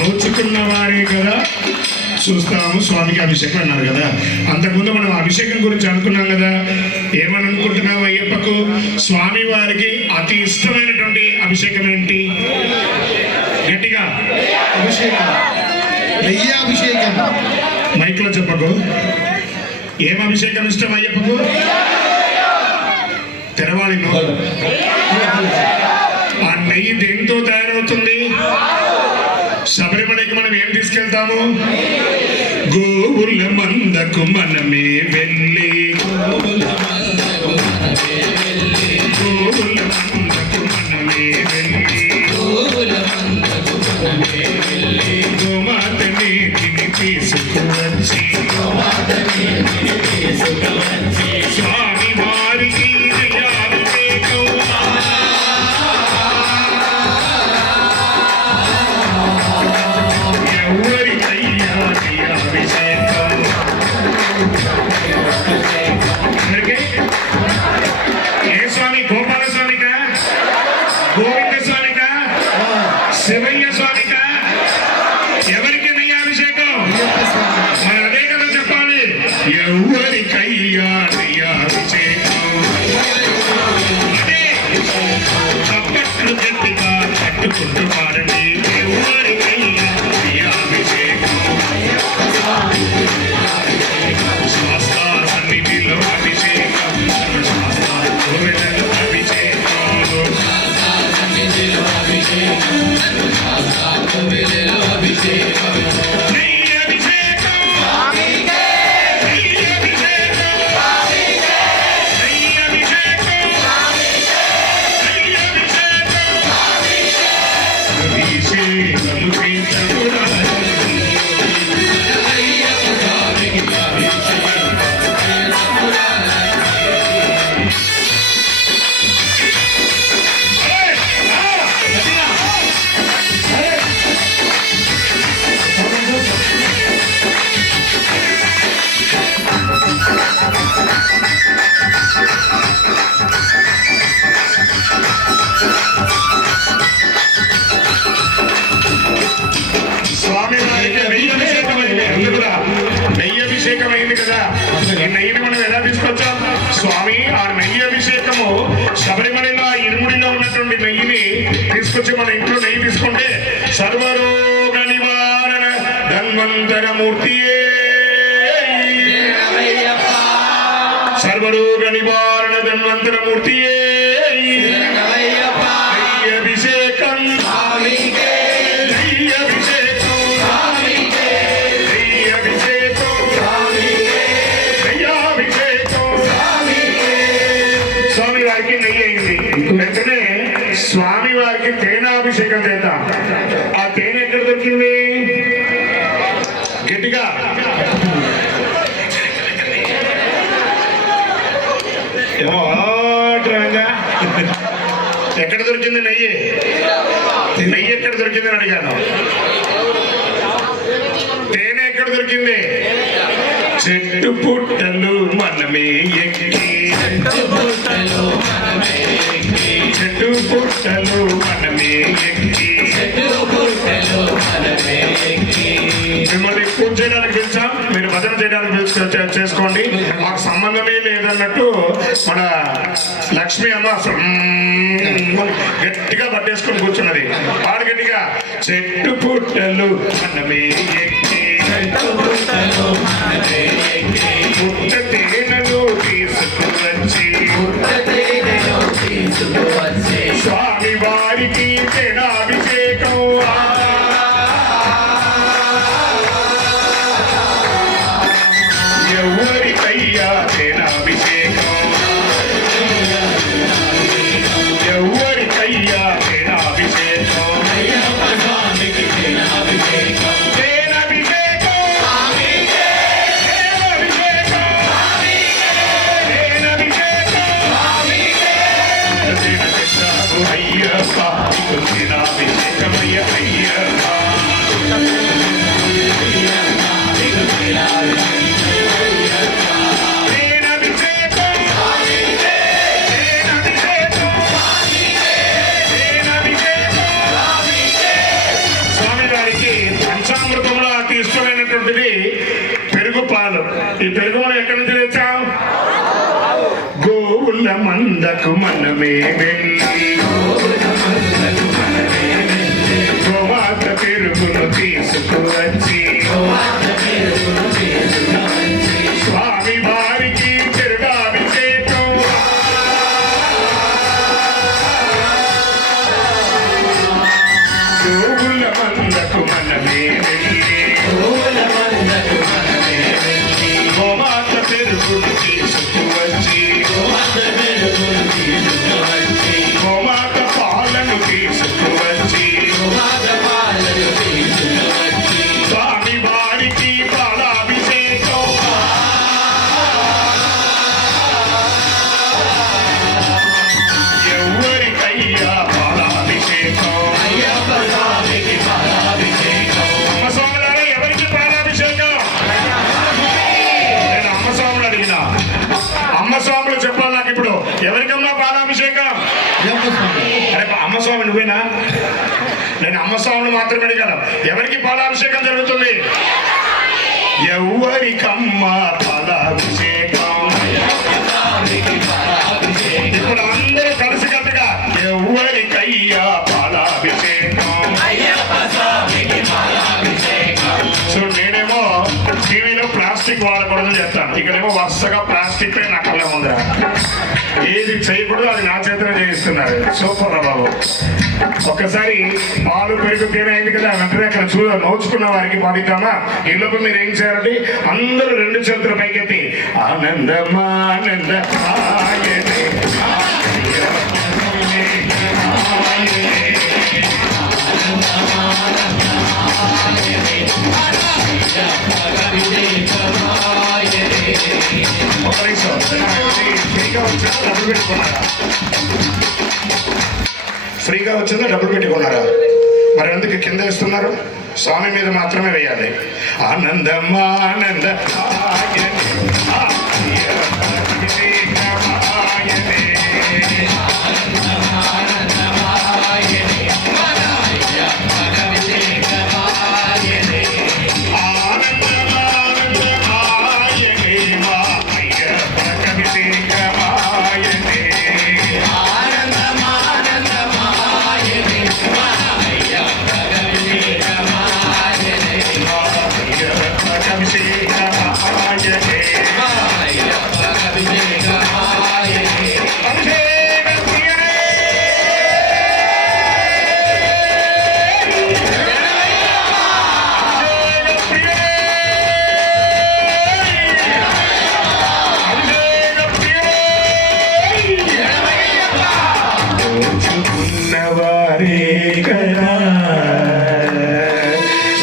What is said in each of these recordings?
నోచుకున్న వారే కదా చూస్తాము స్వామికి అభిషేకం అన్నారు కదా. అంతకుముందు మనం అభిషేకం గురించి అనుకున్నాం కదా. ఏమని అనుకుంటున్నాం? అయ్యప్పకు స్వామి వారికి అతి ఇష్టమైనటువంటి అభిషేకం ఏంటి? గట్టిగా అభిషేకం, నెయ్యి అభిషేకం. మైక్లో చెప్పకు. ఏం అభిషేకం ఇష్టం అయ్యప్పకు? తెరవాలి నోరు. ఆ నెయ్యి దేంతో తయారవుతుంది? శబరిమలకి మనం ఏం తీసుకెళ్తాము? గోవుల మందకు మనమే వెళ్ళి, గోవుల మందకు మనమే వెళ్ళి, గోమాతని తిని తీసుకువచ్చి స్వామి వారికి గోవింద స్వామిక, శివయ్య స్వామిక, ఎవరికి నెయ్యాభిషేకం? మరి అదే కదా చెప్పాలి. ఎవరికయ్యా నెయ్యాభిషేకం? అదే చప్పట్లు గట్టిగా పట్టుకుంటూ పాడండి. ఎవరికయ్యా నెయ్యాభిషేకం? శాస్త్ర సన్నిధిలో అభిషేకం, కోవెలలో అభిషేకం, నెయ్యభిషేకమైంది కదా. ఈ నెయ్యిని మనం ఎలా తీసుకొచ్చాం? స్వామి ఆ నెయ్యి అభిషేకము శబరిమలలో ఆ ఇరుముడిలో ఉన్నటువంటి నెయ్యిని తీసుకొచ్చి మన ఇంట్లో నెయ్యి తీసుకుంటే సర్వరోగ నివారణ ధన్వంతరమూర్తియే, సర్వరోగ నివారణ ధన్వంతరమూర్తియే అభిషేకం, వెంటనే స్వామి వారికి తేనాభిషేకం చేద్దాం. ఆ తేనె ఎక్కడ దొరికింది? గట్టిగా ఎక్కడ దొరికింది నెయ్యి? నెయ్యి ఎక్కడ దొరికింది అని అడిగాను. తేనె ఎక్కడ దొరికింది? చెట్టు పుట్టలు మనమే ఎక్కి, చెట్టు పుట్టలు మనమే ఎక్కి, మిమ్మల్ని పూజ చేయడానికి పిలిచాం, మీరు భజన చేయడానికి చేసుకోండి. మాకు సంబంధమే లేదన్నట్టు మన లక్ష్మి అమ్మ గట్టిగా పట్టేసుకొని కూర్చున్నది. పాడు గట్టిగా. చెట్టు పుట్టలు మనమే ఎక్కి, పుట్ట తేనెలు తీసుకువచ్చి స్వామి వారికి తేనాభిషేకం, ఎవరికయ్యా తేనాభిషేకం? ఎవరికయ్యా తేనాభిషేకం? మందకు మనమే వెళ్ళి గోమాత పెరుగును తీసుకువచ్చి స్వామి వారికి తిరుగాభిషేకం గోవుల మందకు మనమే వెళ్ళి గోమాత పెరుగును తీసుకువచ్చి గోమాత పాలను తీసుకువచ్చి స్వామి వారికి పాలాభిషేకం ఎవరికయ్యా పాలాభిషేకం అమ్మ స్వాములారా ఎవరికి పాలాభిషేకం నేను అమ్మ స్వాములు అడిగిన అమ్మ స్వాములు చెప్పాలి నాకు ఇప్పుడు ఎవరికమ్మా పాలాభిషేకం అరే అమ్మ స్వామి నువ్వేనా నేను అమ్మ స్వామిని మాత్రమే అడిగాను ఎవరికి పాలాభిషేకం జరుగుతుంది ఎవరికమ్మా పాలాభిషేకం ఇప్పుడు అందరూ కలిసికట్టుగా ఎవరికయ్యా పాలాభిషేకం సో నేనేమో టీవీలో ప్లాస్టిక్ వాడకూడదని చెప్తాను ఇక్కడేమో వరుసగా ప్లాస్టిక్ పై నా కళ్ళ ఉందిరా ఏది చేయకూడదు అది నా చేతనే చేయిస్తున్నారు సూపర్ రా బాబు ఒక్కసారి పాలు పెరుగు తేనె అయింది కదా వెంటనే అక్కడ నోచుకున్న వారికి పాడిద్దామా ఈ లోపు మీరు ఏం చేయాలంటే అందరూ రెండు చేతులు పైకెత్తి ఆనందమానంద ఫ్రీగా వచ్చిందా డబ్బులు పెట్టుకున్నారా మరి ఎందుకు కింద వేస్తున్నారు స్వామి మీద మాత్రమే వేయాలి ఆనందమానంద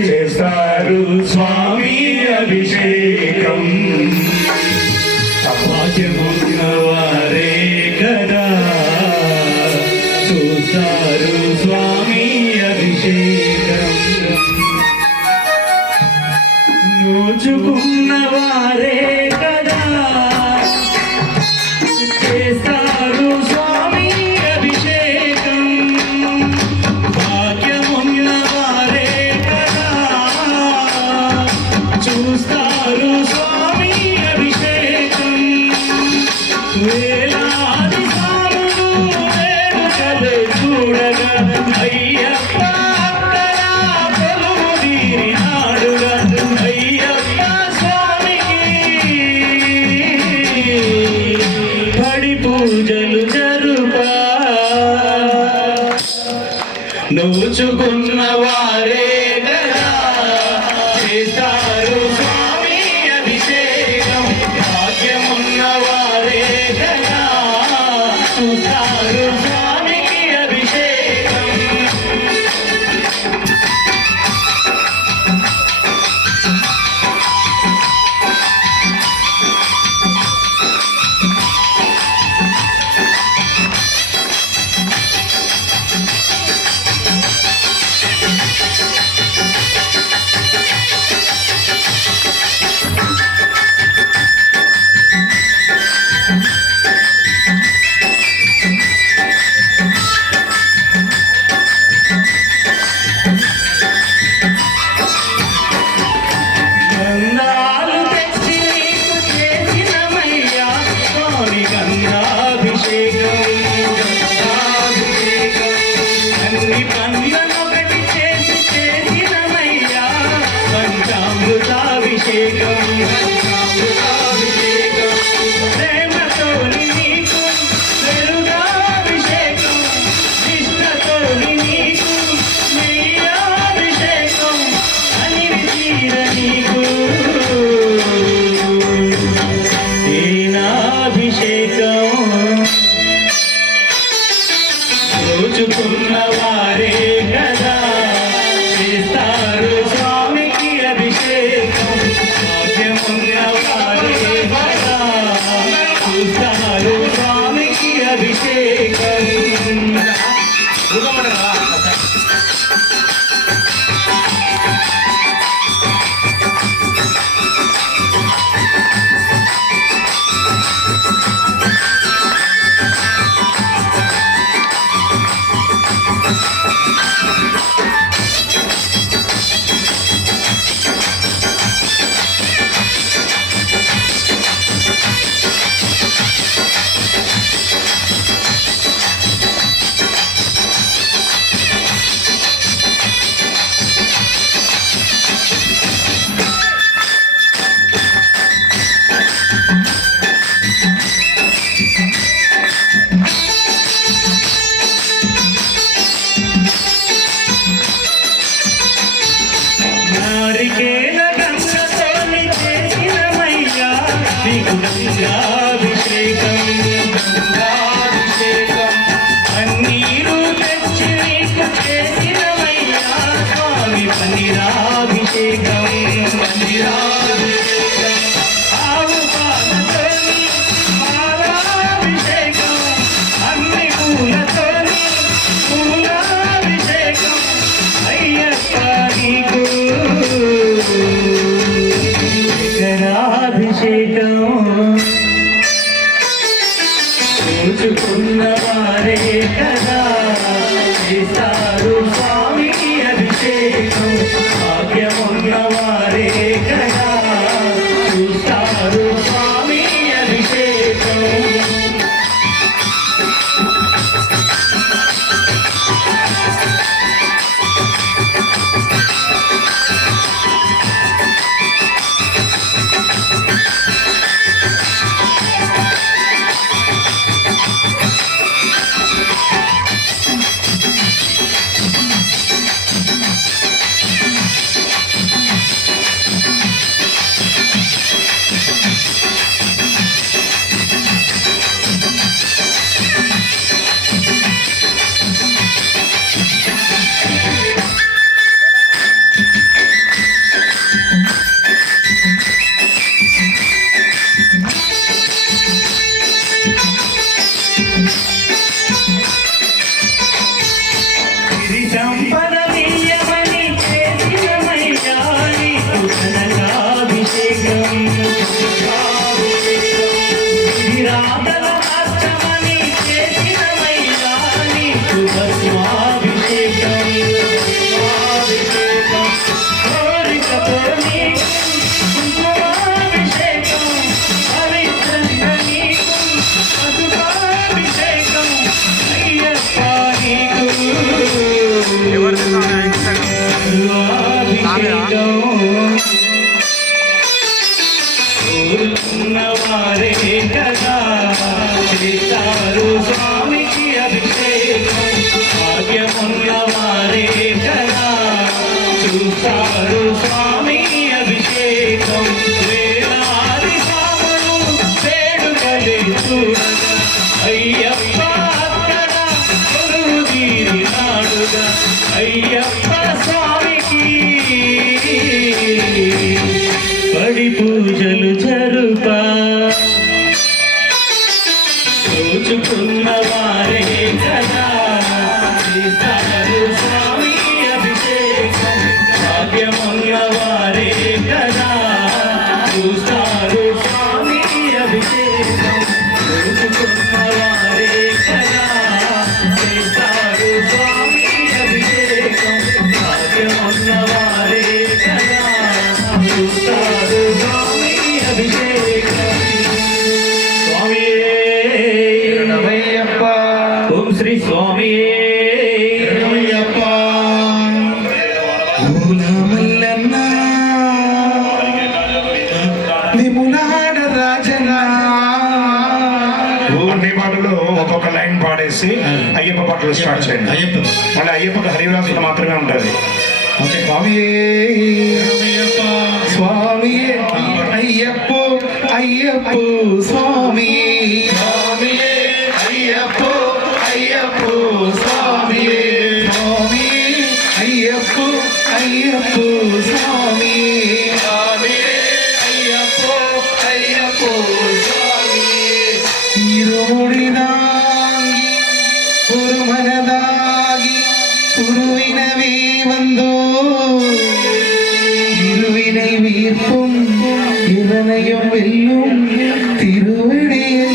చేస్తారు స్వామి అభిషేకం భాగ్యమున్నవారే కదా చూస్తారు స్వామి అభిషేకం నోచుకున్నవారే కదా చేస్తారు స్వామి అభిషేకం భాగ్యమున్నవారే కదా చూస్తారు స్వామి అభిషేకం వేలాది సాములు వేడుకలు చూడగా అయ్యప్ప అక్కడ కొలువు తీరినాడుగా అయ్యప్ప స్వామికి పడి పూజలు జరుపా నోచుకున్న వారే కదా చేస్తారు స్వామి అభిషేకం భాగ్యమున్న వారే కదా చూస్తారు స్వామికి అభిషేకం నారికేల గంగతోని చేసినమయ్యా నీకు గంగాభిషేకం గంగాభిషేకం అన్నీరు తెచ్చి నీకు చేసినమయ్యా స్వామి పన్నీరాభిషేకం పన్నీరాభిషేకం ఆవు పాలతోని పాలాభిషేకం అన్ని పూలతోని పూలాభిషేకం అయ్యప్ప నీకు శంకరాభిషేకం చూచుకున్న వారే కదా చేస్తారు స్వామికి అభిషేకం భాగ్యమున్న వారే కదా చూస్తారు స్వామి అభిషేకం సిరి సంపదనీయమని చేసినమయ్యా నీకు కనకాభిషేకం సిరిరాతల అష్టమని చేసినమయ్యా నీకు భస్మాభిషేకం కోరికతో నీకు కుంకుమాభిషేకం పవిత్రంగా నీకు పసుపాభిషేకం అయ్యప్ప నీకు అభిషేకం కోరుకున్న వారే కదా చేస్తారు స్వామికి అభిషేకం భాగ్యమున్న వారే కదా చూస్తారు స్వామి అభిషేకం వేలాది సాములు వేడుకలే చూడగా అయ్యప్ప అక్కడ కొలువు తీరినాడుగా అయ్యప్ప స్వామికి పడి పూజలు జరుపా చూచుకున్న వారే కదా చేస్తారు స్వామి అభిషేకం భాగ్యమున్న వారే కదా చూస్తారు స్వామి అభిషేకం చూచుకున్న వారే కదా చేస్తారు స్వామి అభిషేకం భాగ్యమున్న వారే కదా చూస్తారు స్వామి అభిషేకం స్వామియే శరణమయ్యప్ప ఓం శ్రీ స్వామియే శరణమయ్యప్ప ఓల మల్లన్న విములాడ రాజన్న అన్ని పాటలు ఒక్కొక్క లైన్ పాడేసి అయ్యప్ప పాటలు స్టార్ట్ చేయండి. అయ్యప్ప మళ్ళీ అయ్యప్పకి హరివిలాసులు మాత్రమే ఉంటుంది. ఓకే స్వామియే స్వామియే అయ్యప్ప అయ్యప్ప స్వామియే స్వామియే అయ్యప్ప అయ్యప్ప స్వామియే స్వామియే అయ్యప్ప అయ్యప్ప స్వామియే స్వామియే అయ్యప్ప అయ్యప్ప స్వామియే ಇರುಳಿನಾಗಿ ಗುರುಮನದಾಗಿ துருவினவே வந்தோ இருவினை வீர்ப்பும் இதனையும் வெல்லும் திருவடியை